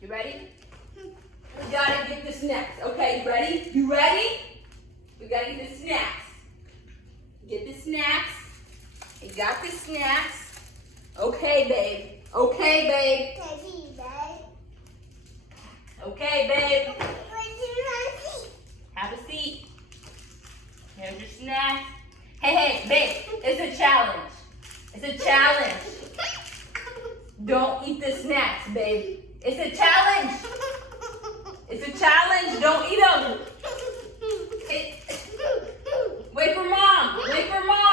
You ready? We gotta get the snacks. Okay, you ready? You ready? We gotta get the snacks. Get the snacks. You got the snacks. Okay, babe. Okay, babe. Okay, babe. Have a seat. Here's your snacks. Hey, babe, it's a challenge. It's a challenge. Don't eat the snacks, babe. It's a challenge. It's a challenge. Don't eat them. Wait for mom. Wait for mom.